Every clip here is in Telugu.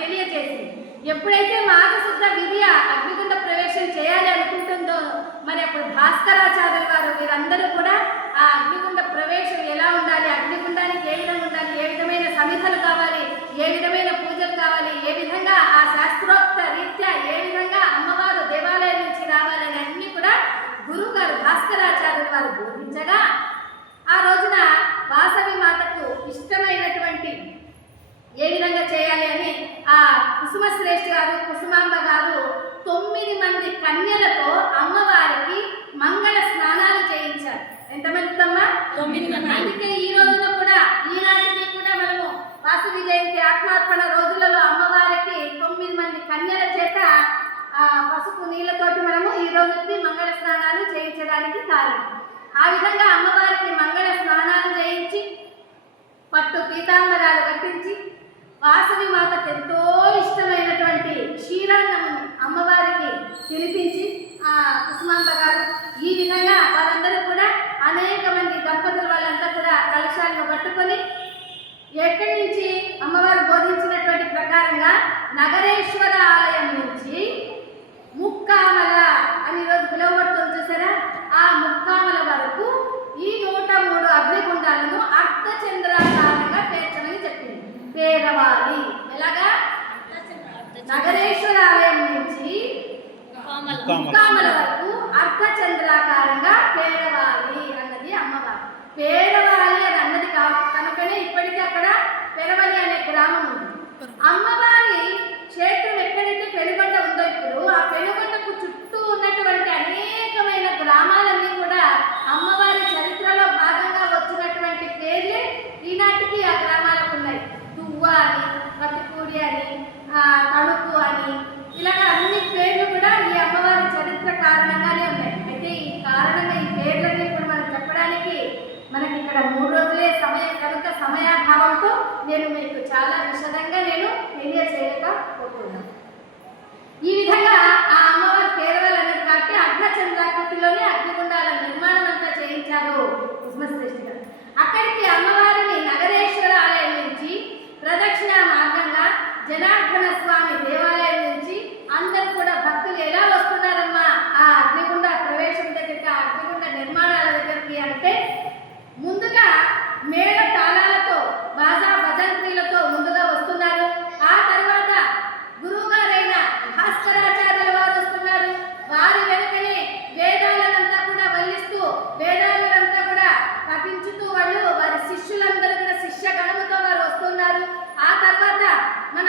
తెలియజేసింది. ఎప్పుడైతే మాఘశుద్ధ విధియ అగ్నిగుండ ప్రవేశం చేయాలి అనుకుంటుందో మరి అప్పుడు భాస్కరాచార్యుల వారు వీరందరూ కూడా ఆ అగ్నిగుండ ప్రవేశం ఎలా ఉండాలి, అగ్నిగుండానికి ఏ విధంగా ఉండాలి, ఏ విధమైన సమిధలు కావాలి, ఏ విధమైన పూజలు కావాలి, ఏ విధంగా ఆ శాస్త్రోక్త రీత్యా ఏ విధంగా అమ్మవారు దేవాలయం నుంచి రావాలని అన్నీ కూడా గురువు గారు భాస్కరాచార్యుల వారు బోధించగా ఆ రోజున వాసవి మాతకు ఇష్టమైనటువంటి ఏ విధంగా చేయాలి అని ఆ కుసుమశ్రేష్ఠ గారు కుసుమాంబ గారు 9 మంది కన్యలతో అమ్మవారికి మంగళ స్నానాలు చేయించారు. ఎంతమంది అమ్మా? 9 మంది. అందుకే ఈ రోజున కూడా ఈనాటికి కూడా మనము వాసవి జయంతి ఆత్మార్పణ రోజులలో అమ్మవారికి 9 మంది కన్యల చేత పసుపు నీళ్ళతోటి మనము ఈ రోజుకి మంగళ స్నానాలు చేయించడానికి కారణం. ఆ విధంగా అమ్మవారికి మంగళ స్నానాలు చేయించి పట్టు పీతాంబరాలు కట్టించి వాసవి మాతకు ఎంతో ఇష్టమైనటువంటి క్షీరాన్నమును అమ్మవారికి తినిపించి ఆ కుసుమాంబ గారు ఈ విధంగా వారందరూ కూడా అనేక మంది దంపతుల వాళ్ళంతా కూడా కలశాలను పట్టుకొని ఎక్కడి నుంచి అమ్మవారు బోధించినటువంటి ప్రకారంగా నగరేశ్వర ఆలయం నుంచి ముక్కామల అని ఈరోజు పిలువబడుతుంది చూసారా, ఆ ముక్కామల వరకు ఈ 103 అగ్నిగుండాలను అర్ధచంద్రాకారంగా పేర్చమని చెప్పింది. పేరవాలి ఎలాగా? నగరేశ్వర ఆలయం నుంచి ముక్కామల వరకు అర్ధచంద్రాకారంగా పేరవాలి అన్నది అమ్మవారు. పేరవాలి అని అన్నది కనుకనే ఇప్పటికీ అక్కడ పెరవలి అనే గ్రామం ఉంది. అమ్మవారి క్షేత్రం ఎక్కడైతే పెనుగొండ ఉందో ఇప్పుడు ఆ పెనుగొండకు చుట్టూ ఉన్నటువంటి అనేకమైన గ్రామాలన్నీ కూడా అమ్మవారి చరిత్రలో భాగంగా వచ్చినటువంటి పేర్లే ఈనాటికి ఆ గ్రామాలకు ఉన్నాయి. తువ్వ అని, పత్తిపూడి అని, తణుకు అని, ఇలాగ అన్ని పేర్లు కూడా ఈ అమ్మవారి చరిత్ర కారణంగానే ఉన్నాయి. అయితే ఈ కారణంగా ఈ పేర్లన్నీ ఇప్పుడు మనం చెప్పడానికి మనకి ఇక్కడ 3 రోజులే సమయం కనుక సమయాభావంతో నేను మీకు చాలా విశదంగా నేను తెలియజేయకపోతున్నాను. ఈ విధంగా ఆ అమ్మవారి పేరవల్ అన్నది కాబట్టి అర్ధచంద్రాకృతిలోనే అగ్నిగుండాల నిర్మాణం అంతా చేయించారు కుసుమశ్రేష్ఠ గారు. అక్కడికి అమ్మవారిని నగరేశ్వర ఆలయం నుంచి ప్రదక్షిణ మార్గంగా జనార్దన స్వామి దేవాలయం నుంచి అందరూ కూడా భక్తులు ఎలా వస్తున్నారమ్మా ఆ అగ్నిగుండ ప్రవేశం దగ్గరికి, ఆ అగ్నిగుండ నిర్మాణాల దగ్గరికి అంటే ముందుగా మేళ తాళాలతో బాజా భజంత్రీలతో ముందుగా వస్తున్నారు. ఆ తర్వాత గురువుగారైన భాస్కరాచార్యుల వారు వస్తున్నారు. వారి వెనుకనే వేదాలనంతా కూడా వల్లిస్తూ వేదాలనంతా కూడా పఠించుతూ వాళ్ళు వారి శిష్యులందరూ కూడా శిష్య గణముతో వారు వస్తున్నారు. ఆ తర్వాత మన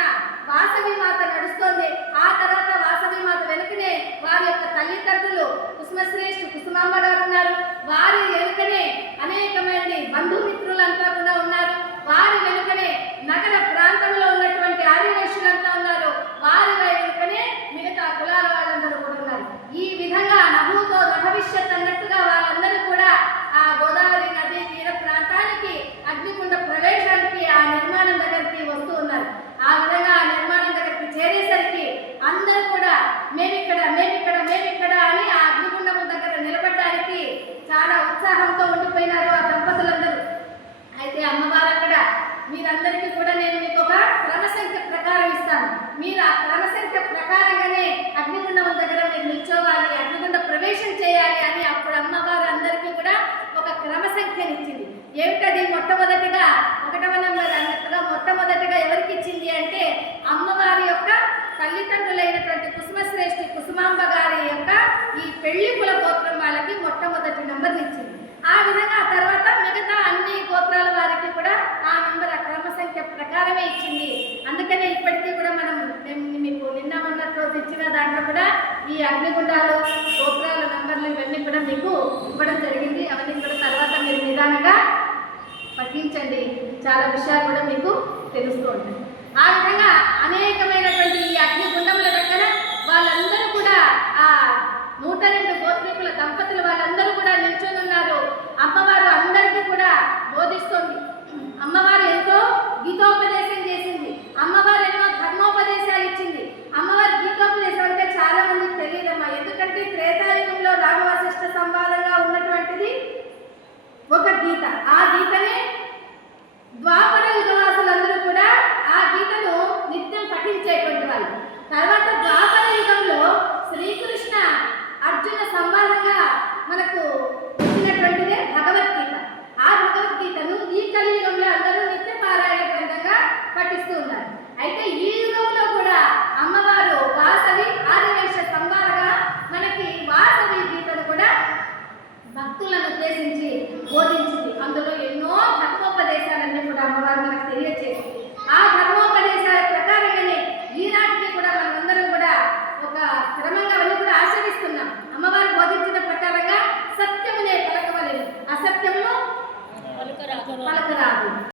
వాసవి మాత నడుస్తోంది. ఆ తర్వాత వాసవి మాత వెనుకనే వారి యొక్క తల్లిదండ్రులు కుసుమశ్రేష్ఠ కుసుమాంబ గారు ఉన్నారు. వారి వెనుకనే అనేక మంది బంధుమిత్రులంతా కూడా ఉన్నారు. వారి వెనుకనే నగర ప్రాంతంలో ఉన్నటువంటి ఆదివేశులంతా ఉన్నారు. వారి వెనుకనే మిగతా కులాల వాళ్ళందరూ కూడా ఉన్నారు. ఈ విధంగా నభూతో నభవిష్యత్ అన్నట్టుగా వాళ్ళందరూ కూడా ఆ గోదావరి నదీ తీర ప్రాంతానికి అగ్నిగుండ ప్రవేశానికి ఆ నిర్మాణం దగ్గరికి వస్తూ ఉన్నారు. ఆ విధంగా ఆ నిర్మాణం దగ్గరికి చేరేసరికి అందరూ కూడా మేమిక్కడ అని ఆ అగ్నిగుండము దగ్గర నిలబడడానికి చాలా ఉత్సాహంతో ఉండిపోయినారు ఆ దంపతులందరూ. అయితే అమ్మవారు అక్కడ మీరందరికీ కూడా నేను మీకు ఒక క్రమసంఖ్య ప్రకారం ఇస్తాను. మీరు ఆ క్రమసంఖ్య ప్రకారంగానే అగ్నిగుండం దగ్గర మీరు నిల్చోవాలి, అగ్నిగుండ ప్రవేశం చేయాలి అని అప్పుడు అమ్మవారు అందరికీ కూడా ఒక క్రమసంఖ్యని ఇచ్చింది. ఏమిటది? మొట్టమొదటిగా 1వ నంబర్ అన్నట్టుగా మొట్టమొదటిగా ఎవరికి ఇచ్చింది అంటే అమ్మవారి యొక్క తల్లిదండ్రులైనటువంటి కుసుమశ్రేష్ఠ కుసుమాంబ గారి యొక్క ఈ పెళ్లి కుల గోత్రం వాళ్ళకి మొట్టమొదటి నంబర్ని ఇచ్చింది. ఆ విధంగా ఆ తర్వాత మిగతా అన్ని గోత్రాల వారికి కూడా ఆ నంబర్ ఆ క్రమ సంఖ్య ప్రకారమే ఇచ్చింది. అందుకనే ఇప్పటికీ కూడా మనం మీకు నిన్న మొన్న రోజు ఇచ్చిన దాంట్లో కూడా ఈ అగ్నిగుండాలు గోత్రాల నంబర్లు ఇవన్నీ కూడా మీకు ఇవ్వడం జరిగింది. అవన్నీ కూడా తర్వాత మీరు నిదానంగా పఠించండి. చాలా విషయాలు కూడా మీకు తెలుస్తూ ఉంటాయి. ఆ విధంగా అనేకమైనటువంటి ఈ అగ్నిగుండముల దగ్గర వాళ్ళందరూ కూడా ఆ 102 గోత్రికుల